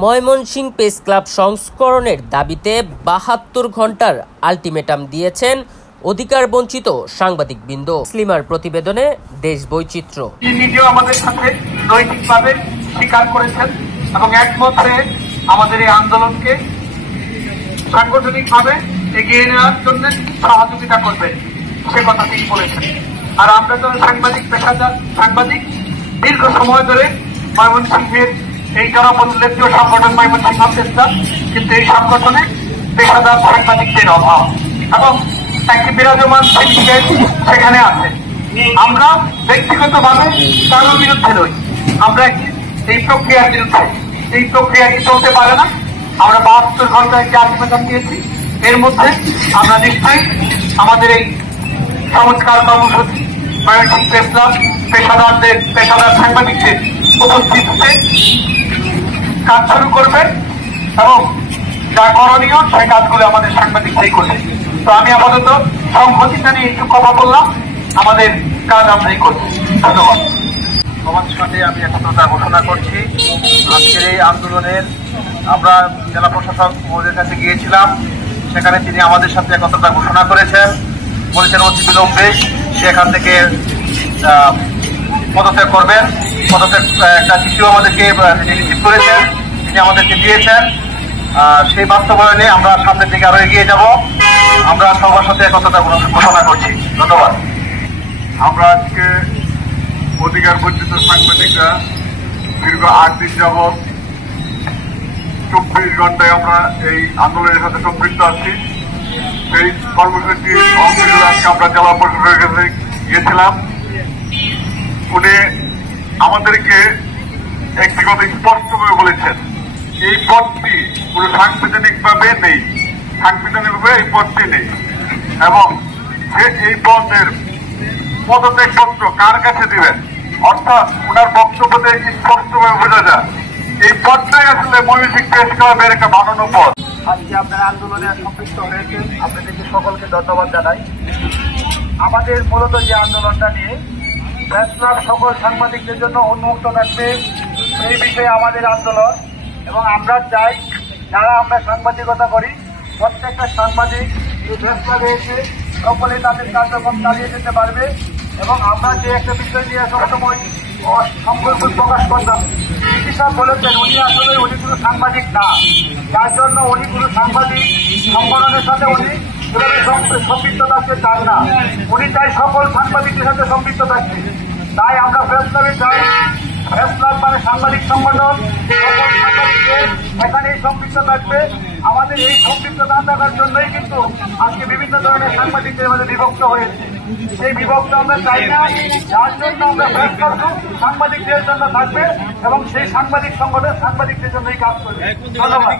Mymensingh press club সংস্করণের দাবিতে ৭২ ঘন্টার আলটিমেটাম দিয়েছেন অধিকার বঞ্চিত সাংবাদিকবৃন্দ। স্লিমার প্রতিবেদনে দেশ বৈচিত্র্য। নিজেও আমাদের সাথে নৈতিকভাবে স্বীকার করেছেন এবং একমত হয়ে আমাদের এই আন্দোলনকে সাংগঠনিকভাবে এগিয়ে নেওয়ার জন্য সহযোগিতা করবেন, সে কথা তিনি বলেছেন। আর আমরা তো সাংবাদিক, পেশাদার সাংবাদিক, দীর্ঘ সময় ধরে ময়মনসিংহের এই জনপ্রতিনিধিত্ব সংগঠন ময়মনসিংহ প্রেস ক্লাব, কিন্তু এই সংগঠনে পেশাদার সাংবাদিকদের অভাব এবং একটি বিরাজমান সিন্ডিকেট সেখানে আছে। আমরা ব্যক্তিগতভাবে কারোর বিরুদ্ধে নই, আমরা এই প্রক্রিয়ার বিরুদ্ধে। এই প্রক্রিয়াটি চলতে পারে না। আমরা ৭২ ঘন্টায় একটি আলটিমেটাম দিয়েছি। এর মধ্যে আমরা নিশ্চয়ই আমাদের এই চমৎকার কর্মসূচি ময়মনসিংহ প্রেস ক্লাব পেশাদার সাংবাদিকদের উপস্থিতিতে কাজ শুরু করবেন এবং যা করণীয় সেই কাজগুলো আমাদের সাংবাদিকরাই করবে। তো আমি আপাতত সংহতিটা নিয়ে একটু কথা বললাম, আমাদের কাজ আমরাই করছি। ধন্যবাদ। সবার সাথে আমি একতা ঘোষণা করছি। আজকের এই আন্দোলনের আমরা জেলা প্রশাসক মহোদয়ের কাছে গিয়েছিলাম, সেখানে তিনি আমাদের সাথে একতা ঘোষণা করেছেন, বলেছেন অতি বিলম্বে সে এখান থেকে পদত্যাগ করবেন। পদত্যাগ একটা চিঠিও আমাদেরকে রিসিভ করেছেন, তিনি আমাদেরকে দিয়েছেন। সেই বাস্তবায়নে আমরা সামনের দিকে আরো এগিয়ে যাব। আমরা সবার সাথে একতা ঘোষণা করছি। ধন্যবাদ। আমরা আজকে অধিকার বঞ্চিত সাংবাদিকরা দীর্ঘ ৮ দিন যাবৎ ২৪ ঘন্টায় আমরা এই আন্দোলনের সাথে সম্পৃক্ত আছি। সেই কর্মসূচির অংশ হিসেবে আজকে আমরা জেলা পরিষদের কাছে গিয়েছিলাম। উনি আমাদেরকে একটি কথা স্পষ্টভাবে বলেছেন, এই পদটি পুরো সাংবিধানিকভাবে নেই, সাংবিধানিকভাবে এই পদটি নেই এবং এই পদের পদত্যাগপত্র কার কাছে দিবেন। অর্থাৎ ওনার বক্তব্য থেকে স্পষ্টভাবে বোঝা যায় এই পদটাই আসলে ময়মনসিংহ প্রেস ক্লাবের একটা বানানো পদ। আজকে আপনারা আন্দোলনে সম্পৃক্ত হয়েছেন, আপনাদেরকে সকলকে ধন্যবাদ জানাই। আমাদের মূলত যে আন্দোলনটা নিয়ে প্রেস ক্লাব সকল সাংবাদিকদের জন্য উন্মুক্ত থাকবে, এই বিষয়ে আমাদের আন্দোলন। এবং আমরা চাই যারা আমরা সাংবাদিকতা করি প্রত্যেকটা সাংবাদিক এই প্রেস ক্লাবে এসে সকলে তাদের কার্যক্রম চালিয়ে যেতে পারবে। এবং আমরা যে একটা বিষয় নিয়ে সবসময় সংকল্প প্রকাশ করতাম, চিকিৎসক বলেছেন উনি আসলে উনি কোনো সাংবাদিক না, যার জন্য উনি কোনো সাংবাদিক সংগঠনের সাথে উনি সম্পৃক্ত থাকতে চান না। উনি চাই সকল সাংবাদিকদের সাথে সম্পৃক্ত থাকতে। তাই আমরা প্রেস ক্লাবে চাই, প্রেস ক্লাব মানে সাংবাদিক সংগঠন, সকল সাংবাদিকদের এখানেই সম্পৃক্ত থাকবে। আমাদের এই সম্পৃক্ত না থাকার জন্যই কিন্তু আজকে বিভিন্ন ধরনের সাংবাদিকদের মধ্যে বিভক্ত হয়েছে। সেই বিভক্ত আমরা চাই না, যার জন্য আমরা প্রেস ক্লাব সাংবাদিকদের জন্য থাকবে এবং সেই সাংবাদিক সংগঠন সাংবাদিকদের জন্যই কাজ করবে। ধন্যবাদ।